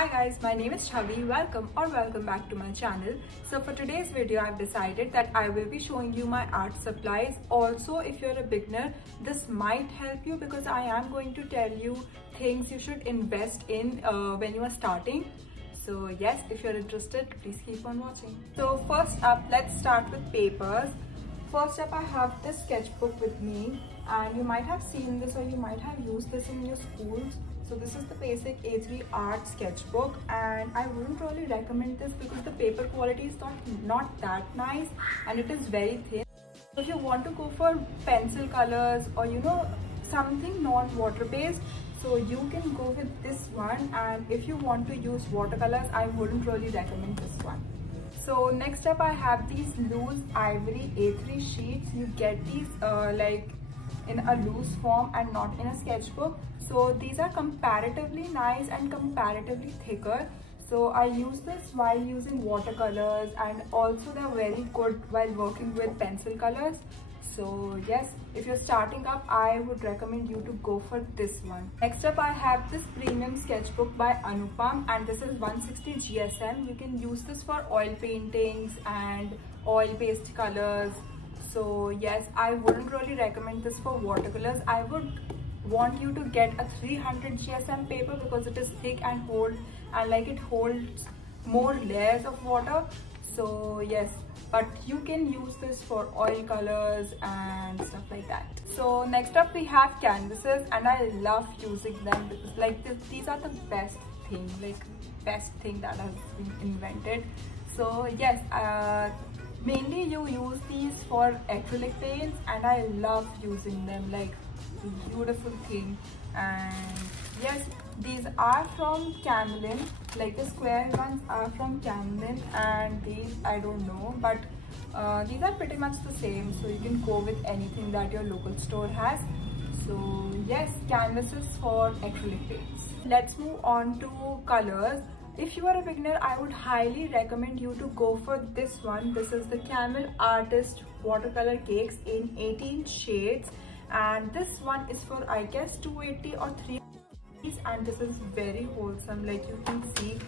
Hi guys, my name is Chavi. Welcome back to my channel. So for today's video, I've decided that I will be showing you my art supplies. Also, if you're a beginner, this might help you because I am going to tell you things you should invest in when you are starting. So yes, if you're interested, please keep on watching. So first up, let's start with papers. First up, I have this sketchbook with me, and you might have seen this or you might have used this in your schools. So this is the basic A3 art sketchbook, and I wouldn't really recommend this because the paper quality is not that nice and it is very thin. So if you want to go for pencil colors or something non-water based, so you can go with this one. And if you want to use watercolors, I wouldn't really recommend this one. So next up, I have these loose ivory A3 sheets. You get these like in a loose form and not in a sketchbook. So these are comparatively nice and comparatively thicker. So I use this while using watercolors, and also they're very good while working with pencil colors. So yes, if you're starting up, I would recommend you to go for this one. Next up, I have this premium sketchbook by Anupam, and this is 160 GSM. You can use this for oil paintings and oil-based colors. So yes, I wouldn't really recommend this for watercolors. I would want you to get a 300 GSM paper because it is thick and it holds more layers of water. So yes, but you can use this for oil colors and stuff like that. So next up, we have canvases, and I love using them because these are the best thing that has been invented. So yes, mainly you use these for acrylic paints, and I love using them, like beautiful thing. And yes, these are from Kaale, like the square ones are from Kaale, and these I don't know, but these are pretty much the same. So you can go with anything that your local store has. So yes, canvases for acrylic paints. Let's move on to colors. If you are a beginner, I would highly recommend you to go for this one. This is the Camel Artist Watercolor Cakes in 18 shades, and this one is for I guess 280 or 300, and this is very wholesome. Like you can see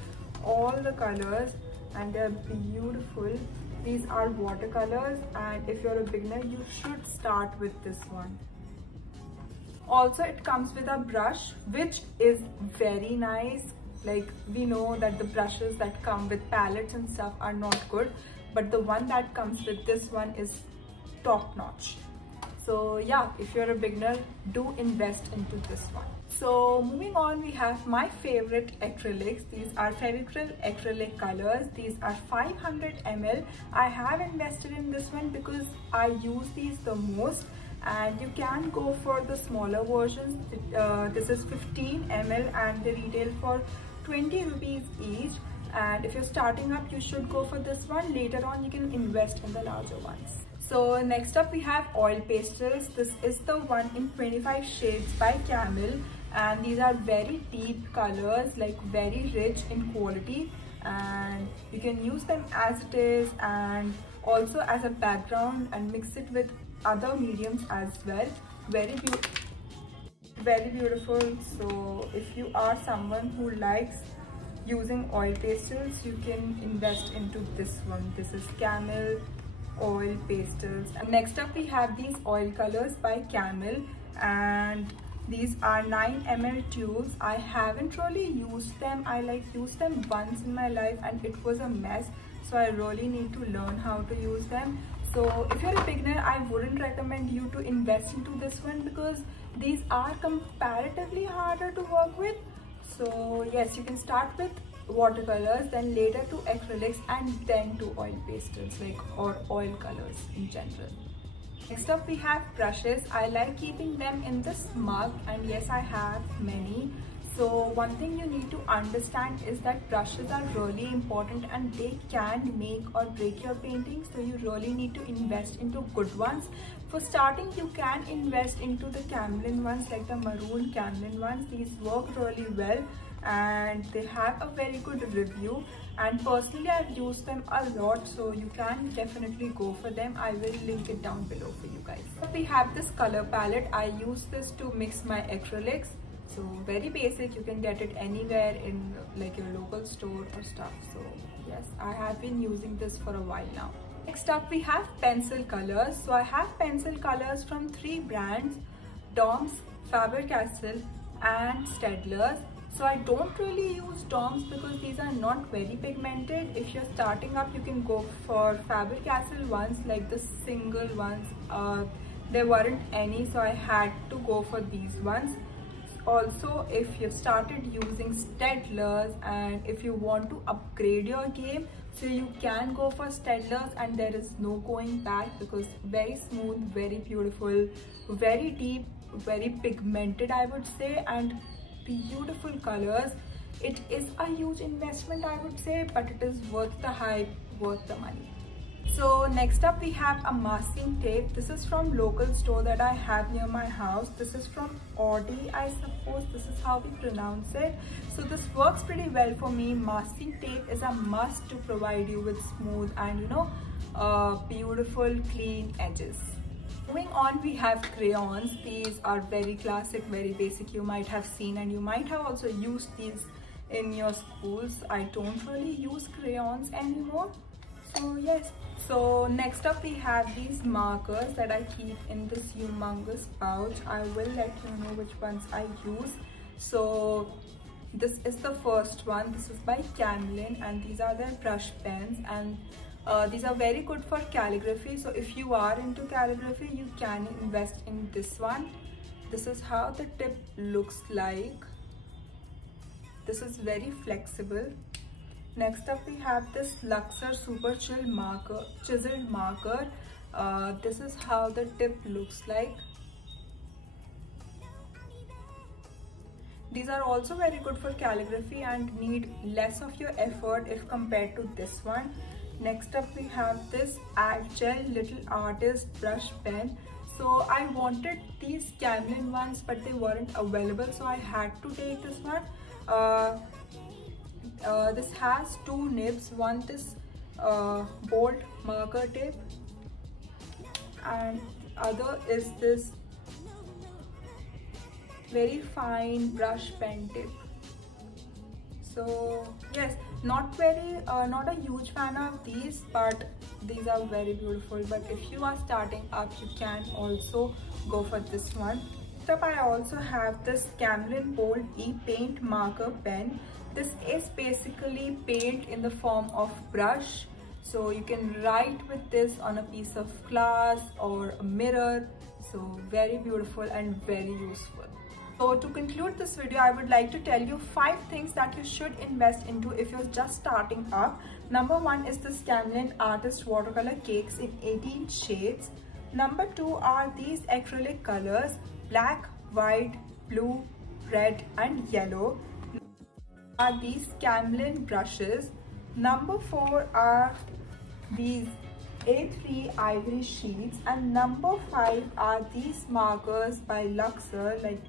all the colors and they're beautiful. These are watercolors, and if you're a beginner, you should start with this one. Also, it comes with a brush, which is very nice. Like, we know that the brushes that come with palettes and stuff are not good, but the one that comes with this one is top notch. So yeah, if you're a beginner, do invest into this one. So moving on, we have my favorite acrylics. These are Fevicryl acrylic colors. These are 500 ml. I have invested in this one because I use these the most, and you can go for the smaller versions. This is 15 ml and they retail for 20 rupees each. And if you're starting up, you should go for this one. Later on, you can invest in the larger ones. So next up, we have oil pastels. This is the one in 25 shades by Camel, and these are very deep colors, like very rich in quality, and you can use them as it is and also as a background and mix it with other mediums as well. Very beautiful. So if you are someone who likes using oil pastels, you can invest into this one. This is Camel oil pastels. And next up, we have these oil colors by Camel, and these are 9 ml tubes. I haven't really used them. I used them once in my life and it was a mess, so I really need to learn how to use them. So if you're a beginner, I wouldn't recommend you to invest into this one because these are comparatively harder to work with. So yes, you can start with watercolors, then later to acrylics, and then to oil pastels, or oil colors in general. Next up, we have brushes. I like keeping them in this mug, and yes, I have many. So one thing you need to understand is that brushes are really important and they can make or break your painting. So you really need to invest into good ones. For starting, you can invest into the Camlin ones, like the maroon Camlin ones. These work really well and they have a very good review, and personally I've used them a lot, so you can definitely go for them. I will link it down below for you guys. We have this color palette. I use this to mix my acrylics. So very basic, you can get it anywhere in like your local store or stuff. So yes, I have been using this for a while now. Next up we have pencil colors. So I have pencil colors from 3 brands, Dom's, Faber-Castell and Staedtler's. So I don't really use Dom's because these are not very pigmented. If you're starting up, you can go for Faber-Castell ones, like the single ones. There weren't any, so I had to go for these ones. Also, if you've started using Staedtler's and if you want to upgrade your game, so you can go for Staedtler's and there is no going back, because very smooth, very beautiful, very deep, very pigmented I would say, and beautiful colors. It is a huge investment I would say, but it is worth the hype, worth the money. So next up we have a masking tape. This is from local store that I have near my house. This is from Audi, I suppose this is how we pronounce it. So this works pretty well for me. Masking tape is a must to provide you with smooth and beautiful clean edges. Moving on, we have crayons. These are very classic, very basic. You might have seen and you might have also used these in your schools. I don't really use crayons anymore. So yes. So next up we have these markers that I keep in this humongous pouch. I will let you know which ones I use. So this is the first one. This is by Kaale and these are their brush pens, and these are very good for calligraphy. So if you are into calligraphy, you can invest in this one. This is how the tip looks like. This is very flexible. Next up we have this Luxor Super Chill marker, chiseled marker. This is how the tip looks like. These are also very good for calligraphy and need less of your effort if compared to this one. Next up we have this Gel Little Artist brush pen. So I wanted these Kaale ones, but they weren't available, so I had to take this one. This has 2 nibs, one this bold marker tip and other is this very fine brush pen tip. So yes, not a huge fan of these, but these are very beautiful. But if you are starting up, you can also go for this one. Next up I also have this Kaale Bold E-Paint marker pen. This is basically paint in the form of brush. So you can write with this on a piece of glass or a mirror. So very beautiful and very useful. So to conclude this video, I would like to tell you 5 things that you should invest into if you're just starting up. Number 1 is this Kaale Artist watercolor cakes in 18 shades. Number 2 are these acrylic colors, black, white, blue, red and yellow. Are these Kaale brushes. Number 4 are these A3 ivory sheets, and number 5 are these markers by Luxor, like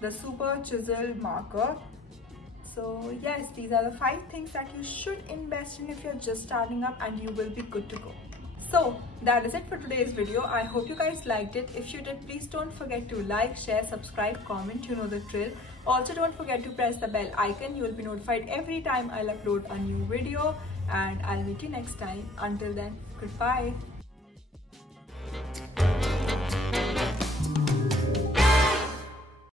the Super Chisel marker. So yes, these are the 5 things that you should invest in if you're just starting up, and you will be good to go. So that is it for today's video. I hope you guys liked it. If you did, please don't forget to like, share, subscribe, comment, you know the drill. Also don't forget to press the bell icon. You will be notified every time I'll upload a new video, and I'll meet you next time. Until then, goodbye.